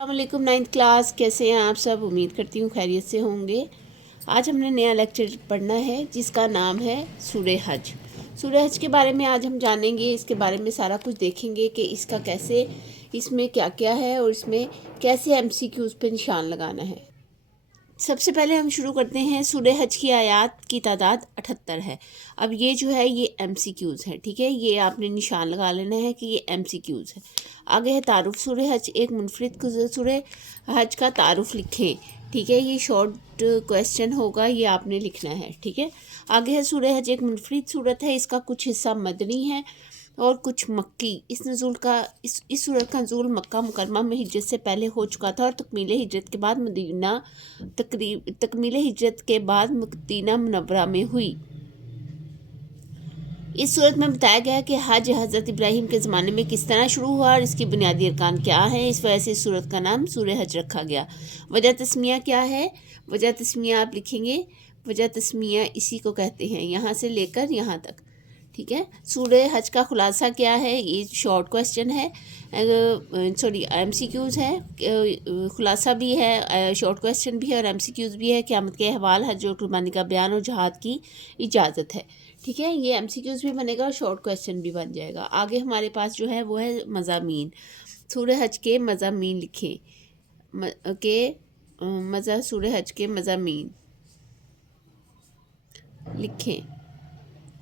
السلام علیکم 9th class, کیسے ہیں آپ سب؟ امید کرتی ہوں خیریت سے ہوں گے۔ آج ہم نے نیا لیکچر پڑھنا ہے جس کا نام ہے سورہ حج۔ سورہ حج کے بارے میں آج ہم جانیں گے، اس کے بارے میں سارا کچھ دیکھیں گے کہ اس کا کیسے، اس میں کیا کیا ہے اور اس میں کیسے MCQs پہ نشان لگانا ہے۔ سب سے پہلے ہم شروع کرتے ہیں۔ سورہ حج کی آیات کی تعداد 78 ہے۔ اب یہ جو ہے یہ MCQs ہے، ٹھیک ہے، یہ آپ نے نشان لگا لینا ہے کہ یہ MCQs ہے۔ آگے ہے تعارف سورہ حج، ایک منفرد سورہ حج کا تعارف لکھیں، ٹھیک ہے، یہ شارٹ کویسچن ہوگا، یہ آپ نے لکھنا ہے، ٹھیک ہے۔ آگے ہے سورہ حج ایک منفرد صورت ہے، اس کا کچھ حصہ مدنی ہے اور کچھ مکی۔ اس صورت کا نزول مکہ مکرمہ میں ہجرت سے پہلے ہو چکا تھا اور تکمیل ہجرت کے بعد مدینہ منورہ میں ہوئی۔ اس صورت میں بتایا گیا کہ حج حضرت ابراہیم کے زمانے میں کس طرح شروع ہوا اور اس کی بنیادی ارکان کیا ہیں، اس وجہ سے اس صورت کا نام سورہ حج رکھا گیا۔ وجہ تسمیہ کیا ہے؟ وجہ تسمیہ آپ لکھیں گے، وجہ تسمیہ اسی کو کہتے ہیں، یہاں سے لے کر یہاں تک، ٹھیک ہے۔ سورہ حج کا خلاصہ کیا ہے؟ یہ شارٹ کویسچن ہے، MCQs ہے، خلاصہ بھی ہے، شارٹ کویسچن بھی ہے اور MCQs بھی ہے۔ قیامت کے احوال، حج اور قربانی کا بیان اور جہاد کی اجازت ہے، ٹھیک ہے۔ یہ MCQs بھی بنے گا اور شارٹ کویسچن بھی بن جائے گا۔ آگے ہمارے پاس جو ہے وہ ہے مضامین۔ سورہ حج کے مضامین لکھیں سورہ حج کے مضامین لکھیں،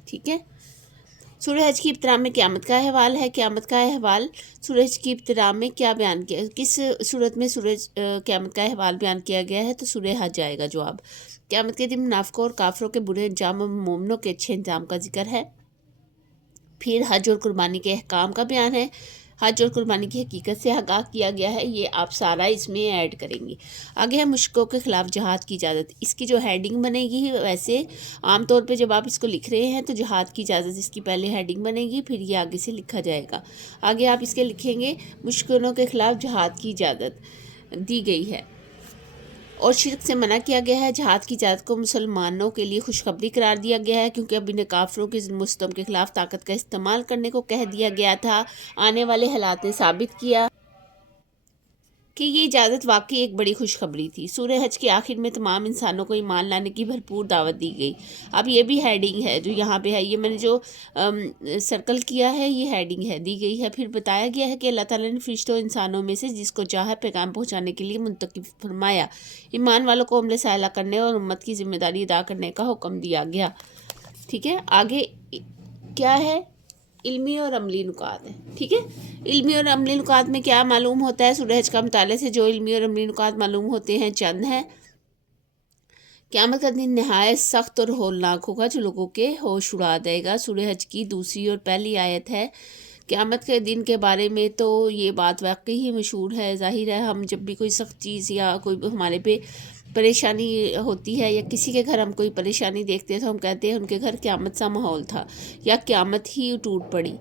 ٹھیک ہے۔ سورہ حج کی ابتدا میں قیامت کا احوال ہے۔ قیامت کا احوال سورہ حج کی ابتدا میں کیا بیان کیا، کس صورت میں قیامت کا احوال بیان کیا گیا ہے؟ تو سورہ حج آئے گا جواب۔ قیامت کے دن منافقوں اور کافروں کے برے انجام اور مومنوں کے اچھے انجام کا ذکر ہے۔ پھر حج اور قربانی کے احکام کا بیان ہے۔ حج اور قربانی کی حقیقت سے آگاہ کیا گیا ہے، یہ آپ سارا اس میں ایڈ کریں گے۔ آگے ہے مشرکوں کے خلاف جہاد کی اجازت۔ اس کی جو ہیڈنگ بنے گی، ویسے عام طور پہ جب آپ اس کو لکھ رہے ہیں تو جہاد کی اجازت اس کی پہلے ہیڈنگ بنے گی، پھر یہ آگے سے لکھا جائے گا۔ آگے آپ اس کے لکھیں گے مشرکوں کے خلاف جہاد کی اجازت دی گئی ہے اور شرک سے منع کیا گیا ہے۔ جہاد کی اجازت کو مسلمانوں کے لیے خوشخبری قرار دیا گیا ہے، کیونکہ اب انہیں کافروں کے ظلم و ستم کے خلاف طاقت کا استعمال کرنے کو کہہ دیا گیا تھا۔ آنے والے حالات نے ثابت کیا کہ یہ اجازت واقعی ایک بڑی خوشخبری تھی۔ سورہ حج کے آخر میں تمام انسانوں کو ایمان لانے کی بھرپور دعوت دی گئی۔ اب یہ بھی ہیڈنگ ہے جو یہاں پہ ہے، یہ میں نے جو سرکل کیا ہے یہ ہیڈنگ ہے، دی گئی ہے۔ پھر بتایا گیا ہے کہ اللہ تعالیٰ نے فرشتوں انسانوں میں سے جس کو چاہا پیغام پہنچانے کے لیے منتخب فرمایا۔ ایمان والوں کو عمل صالح کرنے اور امت کی ذمہ داری ادا کرنے کا حکم دیا گیا، ٹھیک ہے۔ آگے کیا ہے؟ علمی اور عملی نکات ہیں، ٹھیک ہے۔ علمی اور عملی نکات میں کیا معلوم ہوتا ہے؟ سورہ حج کا مطالعے سے جو علمی اور عملی نکات معلوم ہوتے ہیں چند ہیں۔ قیامت کا دن نہایت سخت اور ہولناک ہوگا جو لوگوں کے ہوش اڑا دے گا۔ سورہ حج کی دوسری اور پہلی آیت ہے۔ قیامت کے دن کے بارے میں تو یہ بات واقعی ہی مشہور ہے۔ ظاہر ہے ہم جب بھی کوئی سخت چیز یا کوئی ہمارے پہ پریشانی ہوتی ہے یا کسی کے گھر ہم کوئی پریشانی دیکھتے ہیں تو ہم کہتے ہیں ان کے گھر قیامت سا ماحول تھا یا قیامت ہی ٹوٹ پڑی۔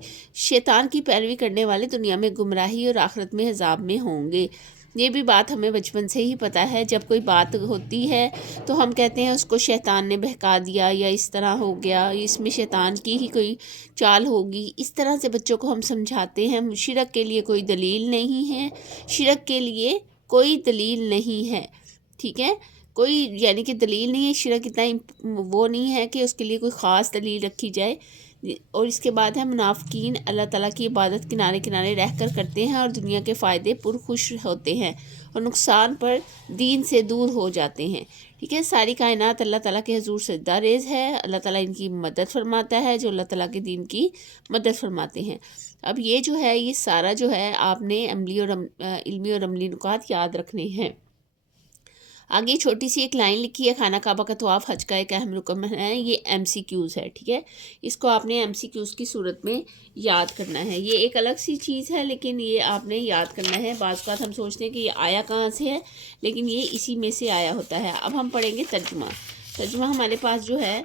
شیطان کی پیروی کرنے والے دنیا میں گمراہی اور آخرت میں عذاب میں ہوں گے۔ یہ بھی بات ہمیں بچپن سے ہی پتہ ہے، جب کوئی بات ہوتی ہے تو ہم کہتے ہیں اس کو شیطان نے بہکا دیا یا اس طرح ہو گیا، اس میں شیطان کی ہی کوئی چال ہوگی۔ اس طرح سے بچوں کو ہم سمجھاتے ہیں۔ شرک کے لیے کوئی دلیل نہیں ہے، شرک کے لیے کوئی دلیل نہیں ہے، ٹھیک ہے، کوئی یعنی کہ دلیل نہیں ہے۔ شرک اتنا وہ نہیں ہے کہ اس کے لیے کوئی خاص دلیل رکھی جائے۔ اور اس کے بعد ہے منافقین اللہ تعالیٰ کی عبادت کنارے کنارے رہ کر کرتے ہیں اور دنیا کے فائدے پرخوش ہوتے ہیں اور نقصان پر دین سے دور ہو جاتے ہیں، ٹھیک ہے۔ ساری کائنات اللہ تعالیٰ کے حضور سجدہ ریز ہے، اللہ تعالیٰ ان کی مدد فرماتا ہے جو اللہ تعالیٰ کے دین کی مدد فرماتے ہیں۔ اب یہ جو ہے یہ سارا جو ہے آپ نے علمی اور عملی نکات یاد رکھنے ہیں۔ آگے چھوٹی سی ایک لائن لکھی ہے، خانہ کعبہ کا طواف حج کا ایک اہم رکن ہے۔ یہ MCQs ہے، ٹھیک ہے، اس کو آپ نے MCQs کی صورت میں یاد کرنا ہے۔ یہ ایک الگ سی چیز ہے لیکن یہ آپ نے یاد کرنا ہے۔ بعض اوقات ہم سوچتے ہیں کہ یہ آیا کہاں سے ہے، لیکن یہ اسی میں سے آیا ہوتا ہے۔ اب ہم پڑھیں گے ترجمہ۔ ترجمہ ہمارے پاس جو ہے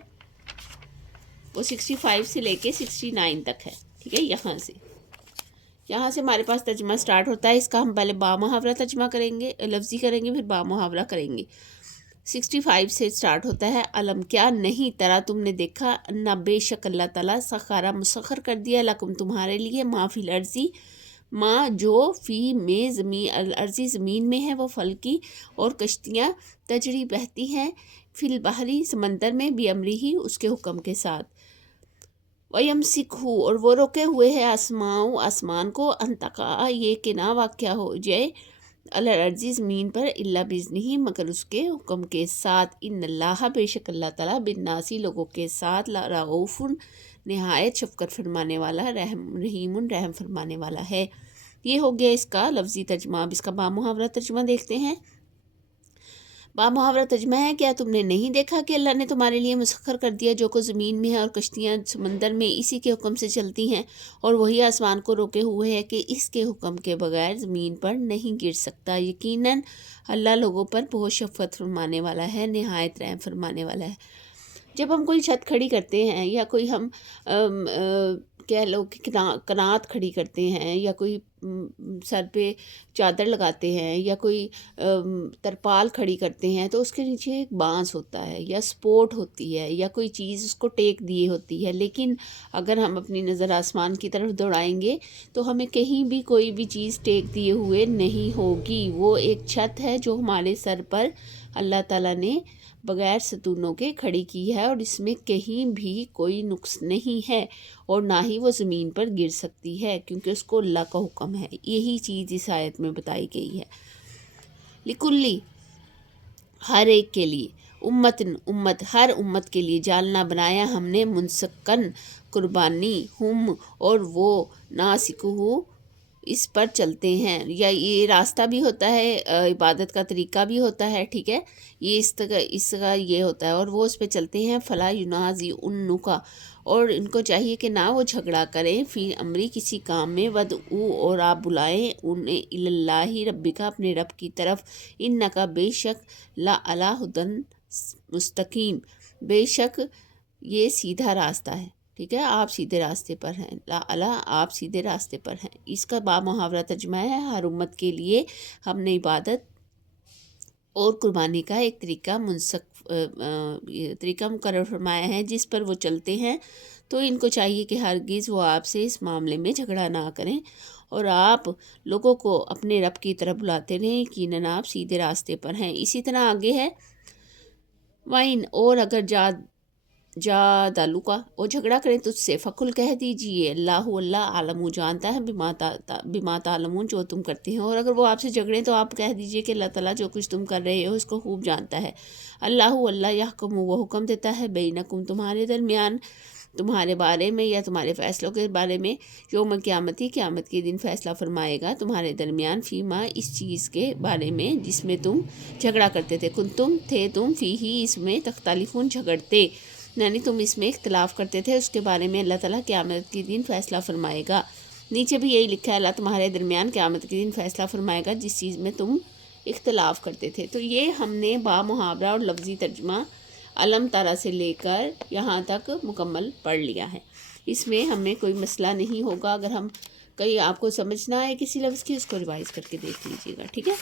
وہ 65 سے لے کے 69 تک ہے، ٹھیک ہے۔ یہاں سے ہمارے پاس ترجمہ سٹارٹ ہوتا ہے۔ اس کا ہم پہلے با محاورہ ترجمہ کریں گے، لفظی کریں گے، پھر با محاورہ کریں گے۔ 65 سے سٹارٹ ہوتا ہے، علم کیا نہیں ترا تم نے دیکھا، نہ بے شک اللہ تعالیٰ سخارہ مسخر کر دیا لکم تمہارے لیے، ما فی الارضی ماں جو فی میں زمین ارضی زمین میں ہے، وہ فلکی اور کشتیاں تجری بہتی ہیں، فی البحری سمندر میں، بِأَمْرِهِ ہی اس کے حکم کے ساتھ، وَيَمْسِكْهُ اور وہ روکے ہوئے ہے آسمان کو، ان تقع یہ کہ نہ واقع ہو جائے، علی الارض زمین پر، الا باذنہ مگر اس کے حکم کے ساتھ، ان اللہ بے شک اللہ تعالیٰ بالناس لوگوں کے ساتھ، رؤوف نہایت شفقت فرمانے والا، رحیم رحم فرمانے والا ہے۔ یہ ہو گیا اس کا لفظی ترجمہ۔ اب اس کا بامحاورہ ترجمہ دیکھتے ہیں۔ بامحاورہ ترجمہ ہے، کیا تم نے نہیں دیکھا کہ اللہ نے تمہارے لیے مسخر کر دیا جو کچھ زمین میں ہے اور کشتیاں سمندر میں اسی کے حکم سے چلتی ہیں، اور وہی آسمان کو روکے ہوئے ہے کہ اس کے حکم کے بغیر زمین پر نہیں گر سکتا۔ یقیناً اللہ لوگوں پر بہت شفقت فرمانے والا ہے، نہایت رحم فرمانے والا ہے۔ جب ہم کوئی چھت کھڑی کرتے ہیں یا کوئی ہم کہہ لو کہ کنات کھڑی کرتے ہیں، یا کوئی سر پہ چادر لگاتے ہیں، یا کوئی ترپال کھڑی کرتے ہیں، تو اس کے نیچے ایک بانس ہوتا ہے یا سپورٹ ہوتی ہے یا کوئی چیز اس کو ٹیک دیے ہوتی ہے۔ لیکن اگر ہم اپنی نظر آسمان کی طرف دوڑائیں گے تو ہمیں کہیں بھی کوئی بھی چیز ٹیک دیے ہوئے نہیں ہوگی۔ وہ ایک چھت ہے جو ہمارے سر پر اللہ تعالیٰ نے بغیر ستونوں کے کھڑی کی ہے، اور اس میں کہیں بھی کوئی نقص نہیں ہے، اور نہ ہی وہ زمین پر گر سکتی ہے، کیونکہ اس کو اللہ کا حکم ہے۔ یہی چیز اس آیت میں بتائی گئی ہے۔ لکلی ہر ایک کے لیے، امت ہر امت کے لیے، جالنا بنایا ہم نے، منسکن قربانی، ہم اور وہ، ناسکہ اس پر چلتے ہیں، یا یہ راستہ بھی ہوتا ہے، عبادت کا طریقہ بھی ہوتا ہے، ٹھیک ہے، یہ اس کا یہ ہوتا ہے، اور وہ اس پہ چلتے ہیں۔ فلا ینازعنک اور ان کو چاہیے کہ نہ وہ جھگڑا کریں، فی امری کسی کام میں، ودعو اور آپ بلائیں انہیں، اللہ ربک اپنے رب کی طرف، انک بے شک، لعلی ھدی مستقیم بے شک یہ سیدھا راستہ ہے، ٹھیک ہے، آپ سیدھے راستے پر ہیں، اللہ آپ سیدھے راستے پر ہیں۔ اس کا بامحاورہ ترجمہ ہے، ہر امت کے لیے ہم نے عبادت اور قربانی کا ایک طریقہ مقرر فرمایا ہے جس پر وہ چلتے ہیں، تو ان کو چاہیے کہ ہرگز وہ آپ سے اس معاملے میں جھگڑا نہ کریں، اور آپ لوگوں کو اپنے رب کی طرف بلاتے رہیں، یقیناً آپ سیدھے راستے پر ہیں۔ اسی طرح آگے ہے، وَإِنْ اور اگر جادلوکا اور جھگڑا کریں تجھ سے، فقل کہہ دیجئے، اللہ عالم جانتا ہے، بما تعلمون جو تم کرتے ہیں، اور اگر وہ آپ سے جھگڑیں تو آپ کہہ دیجئے کہ اللہ تعالیٰ جو کچھ تم کر رہے ہو اس کو خوب جانتا ہے۔ اللہ یحکم وہ حکم دیتا ہے، بینکم تمہارے درمیان، تمہارے بارے میں یا تمہارے فیصلوں کے بارے میں، یوم قیامتی قیامت کے دن فیصلہ فرمائے گا تمہارے درمیان، فیما اس چیز کے بارے میں جس میں تم جھگڑا کرتے تھے، کنتم تھے تم، فی ہی اس میں، تختلفون جھگڑتے، یعنی تم اس میں اختلاف کرتے تھے، اس کے بارے میں اللہ تعالیٰ قیامت کے دن فیصلہ فرمائے گا۔ نیچے بھی یہی لکھا ہے، اللہ تمہارے درمیان قیامت کے دن فیصلہ فرمائے گا جس چیز میں تم اختلاف کرتے تھے۔ تو یہ ہم نے بامحاورہ اور لفظی ترجمہ علم ترا سے لے کر یہاں تک مکمل پڑھ لیا ہے۔ اس میں ہمیں کوئی مسئلہ نہیں ہوگا، اگر ہم کہیں آپ کو سمجھ نہ آئے کسی لفظ کی، اس کو ریوائز کر کے دیکھ لیجیے گا، ٹھیک ہے۔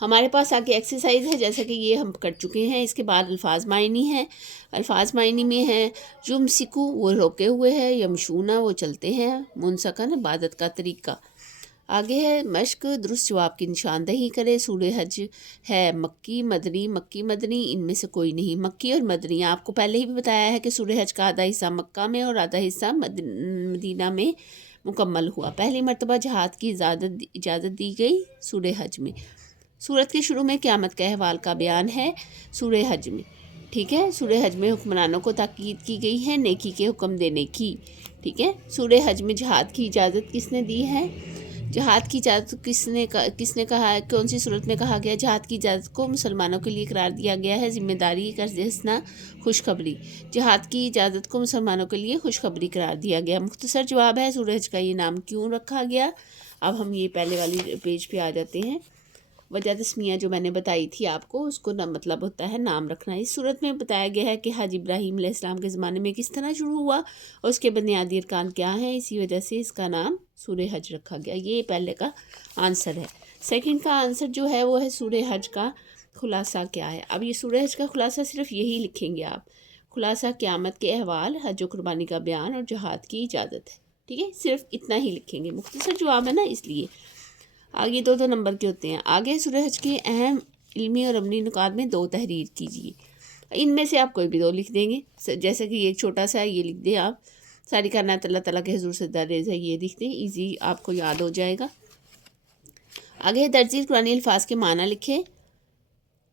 ہمارے پاس آگے ایکسرسائز ہے، جیسا کہ یہ ہم کر چکے ہیں۔ اس کے بعد الفاظ معنی ہیں۔ الفاظ معنی میں ہیں، یمسکو وہ روکے ہوئے ہے، یمشونا وہ چلتے ہیں، منسکن عبادت کا طریقہ۔ آگے ہے مشق، درست جواب کی نشاندہی کرے۔ سورہ حج ہے مکی مدنی، ان میں سے کوئی نہیں۔ مکی اور مدنی آپ کو پہلے ہی بھی بتایا ہے کہ سورہ حج کا آدھا حصہ مکہ میں اور آدھا حصہ مدینہ میں مکمل ہوا۔ پہلی مرتبہ جہاد کی اجازت دی گئی سورہ حج میں۔ سورت کے شروع میں قیامت کے احوال کا بیان ہے سورہ حج میں، ٹھیک ہے۔ سورہ حج میں حکمرانوں کو تاکید کی گئی ہے نیکی کے حکم دینے کی، ٹھیک ہے۔ سورہ حج میں جہاد کی اجازت کس نے دی ہے؟ جہاد کی اجازت کس نے کہا ہے؟ کون سی صورت میں کہا گیا؟ جہاد کی اجازت کو مسلمانوں کے لیے قرار دیا گیا ہے، ذمہ داری کا حصہ، خوشخبری۔ جہاد کی اجازت کو مسلمانوں کے لیے خوشخبری قرار دیا گیا۔ مختصر جواب ہے سورہ حج کا یہ نام کیوں رکھا گیا۔ اب ہم یہ پہلے والی پیج پہ آ جاتے ہیں۔ وجہ تسمیہ جو میں نے بتائی تھی آپ کو، اس کو مطلب ہوتا ہے نام رکھنا۔ اس صورت میں بتایا گیا ہے کہ حج ابراہیم علیہ السلام کے زمانے میں کس طرح شروع ہوا اور اس کے بنیادی ارکان کیا ہیں، اسی وجہ سے اس کا نام سورہ حج رکھا گیا۔ یہ پہلے کا آنسر ہے۔ سیکنڈ کا آنسر جو ہے وہ ہے سورہ حج کا خلاصہ کیا ہے۔ اب یہ سورہ حج کا خلاصہ صرف یہی لکھیں گے آپ، خلاصہ قیامت کے احوال، حج و قربانی کا بیان اور جہاد کی اجازت ہے۔ ٹھیک ہے، صرف اتنا ہی لکھیں گے، مختصر جواب ہے نا اس لیے۔ آگے 2 نمبر کے ہوتے ہیں۔ آگے سورہ حج کے اہم علمی اور عملی نکات میں 2 تحریر کیجیے، ان میں سے آپ کوئی بھی 2 لکھ دیں گے، جیسے کہ یہ چھوٹا سا یہ لکھ دیں آپ، ساری کائنات اللہ تعالیٰ کے حضور سے درز ہے، یہ لکھ دیں، ایزی آپ کو یاد ہو جائے گا۔ آگے درجی قرآنی الفاظ کے معنی لکھیں۔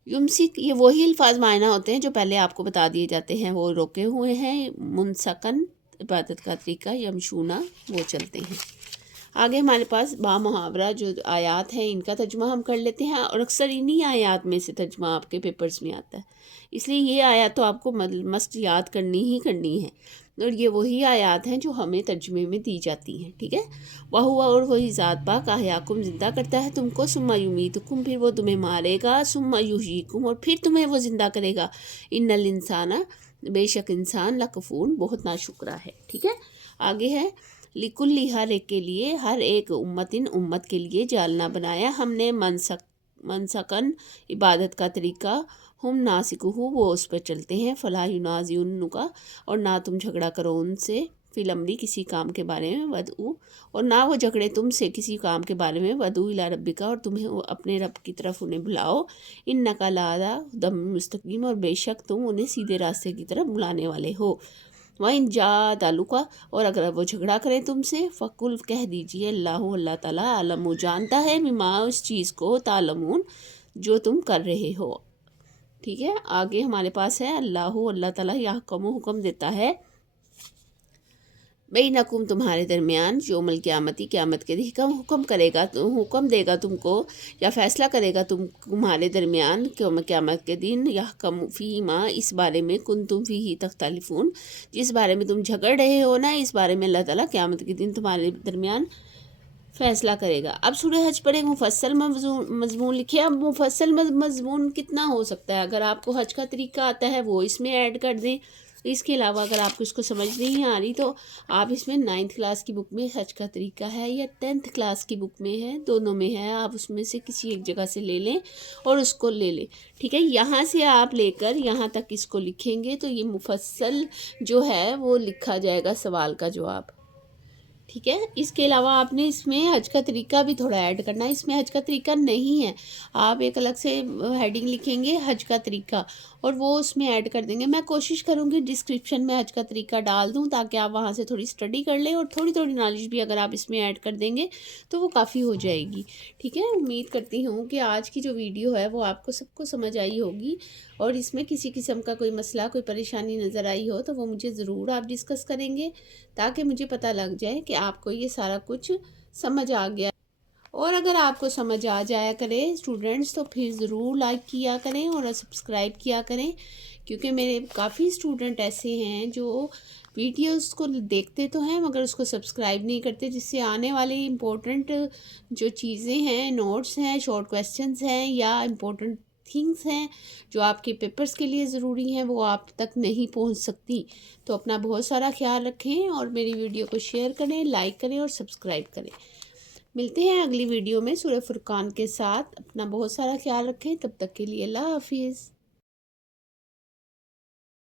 یمسک، یہ وہی الفاظ معنی ہوتے ہیں جو پہلے آپ کو بتا دیے جاتے ہیں، وہ روکے ہوئے ہیں۔ منسکن، عبادت کا طریقہ، یمشونا، وہ چلتے ہیں۔ آگے ہمارے پاس با محاورہ جو آیات ہیں ان کا ترجمہ ہم کر لیتے ہیں، اور اکثر انہی آیات میں سے ترجمہ آپ کے پیپرز میں آتا ہے، اس لیے یہ آیات تو آپ کو مست یاد کرنی ہی کرنی ہے، اور یہ وہی آیات ہیں جو ہمیں ترجمے میں دی جاتی ہیں، ٹھیک ہے۔ وہ اور وہی ذات پاک احیاکم، زندہ کرتا ہے تم کو، ثم یمیتکم، پھر وہ تمہیں مارے گا، ثم یحییکم، اور پھر تمہیں وہ زندہ کرے گا، ان الانسان، بے شک انسان، لکفور، بہت ناشکرا ہے، ٹھیک ہے۔ آگے ہے لکل، ہر ایک کے لیے، ہر ایک امت کے لیے، جالنا بنایا ہم نے، منسکن، عبادت کا طریقہ، ہم ناسکہ، وہ اس پر چلتے ہیں، فلا ینازعنک، اور نہ تم جھگڑا کرو ان سے، فی الامری، کسی کام کے بارے میں، ودعو، اور نہ وہ جھگڑے تم سے کسی کام کے بارے میں، ودعو الی ربک، اور تمہیں اپنے رب کی طرف انہیں بلاؤ، انک لعلی ھدی مستقیم، اور بے شک تم انہیں سیدھے راستے کی طرف بلانے والے ہو۔ وَإِنْ جَادَلُوكَ، اور اگر وہ جھگڑا کریں تم سے، فَقُلْ، کہہ دیجئے، اللہ تعالیٰ، عالم، جانتا ہے، بما، اس چیز کو، تعلمون، جو تم کر رہے ہو، ٹھیک ہے۔ آگے ہمارے پاس ہے اللہ تعالیٰ یحکم، حکم دیتا ہے، بینکم، تمہارے درمیان، یوم القیامت، قیامت کے دن، حکم کرے گا، حکم دے گا تم کو، یا فیصلہ کرے گا تمہارے درمیان قیامت کے دن، یحکم فیما، اس بارے میں، کنتم فیہ تختلفون، جس بارے میں تم جھگڑ رہے ہو نا، اس بارے میں اللہ تعالیٰ قیامت کے دن تمہارے درمیان فیصلہ کرے گا۔ اب سورہ حج پر ایک مفصل مضمون لکھے۔ اب مفصل مضمون کتنا ہو سکتا ہے؟ اگر آپ کو حج کا طریقہ آتا ہے وہ اس میں ایڈ کر دیں، اس کے علاوہ اگر آپ کو اس کو سمجھ نہیں آ رہی تو آپ اس میں 9th کلاس کی بک میں حج کا طریقہ ہے، یا 10th کلاس کی بک میں ہے، دونوں میں ہے، آپ اس میں سے کسی ایک جگہ سے لے لیں اور اس کو لے لیں، ٹھیک ہے۔ یہاں سے آپ لے کر یہاں تک اس کو لکھیں گے تو یہ مفصل جو ہے وہ لکھا جائے گا سوال کا جواب، ٹھیک ہے۔ اس کے علاوہ آپ نے اس میں حج کا طریقہ بھی تھوڑا ایڈ کرنا ہے، اس میں حج کا طریقہ نہیں ہے، آپ ایک الگ سے ہیڈنگ لکھیں گے حج کا طریقہ، اور وہ اس میں ایڈ کر دیں گے۔ میں کوشش کروں گی ڈسکرپشن میں حج کا طریقہ ڈال دوں تاکہ آپ وہاں سے تھوڑی اسٹڈی کر لیں، اور تھوڑی نالج بھی اگر آپ اس میں ایڈ کر دیں گے تو وہ کافی ہو جائے گی، ٹھیک ہے۔ امید کرتی ہوں کہ آج کی جو ویڈیو ہے وہ آپ کو سب کو سمجھ آئی ہوگی، اور اس میں کسی قسم کا کوئی مسئلہ، کوئی پریشانی نظر آئی ہو تو وہ مجھے ضرور آپ ڈسکس کریں گے، تاکہ مجھے پتہ لگ جائے کہ آپ کو یہ سارا کچھ سمجھ آ گیا۔ اور اگر آپ کو سمجھ آ جایا کرے اسٹوڈنٹس تو پھر ضرور لائک کیا کریں اور سبسکرائب کیا کریں، کیونکہ میرے کافی اسٹوڈنٹ ایسے ہیں جو ویڈیوز کو دیکھتے تو ہیں مگر اس کو سبسکرائب نہیں کرتے، جس سے آنے والی امپورٹنٹ جو چیزیں ہیں، نوٹس ہیں، شارٹ کویسچنز ہیں، یا امپورٹنٹ تھنگس ہیں جو آپ کے پیپرز کے لیے ضروری ہیں، وہ آپ تک نہیں پہنچ سکتی۔ تو اپنا بہت سارا خیال رکھیں، اور میری ویڈیو کو شیئر کریں، لائک کریں اور سبسکرائب کریں۔ ملتے ہیں اگلی ویڈیو میں سورہ فرقان کے ساتھ۔ اپنا بہت سارا خیال رکھیں، تب تک کے لیے اللہ حافظ۔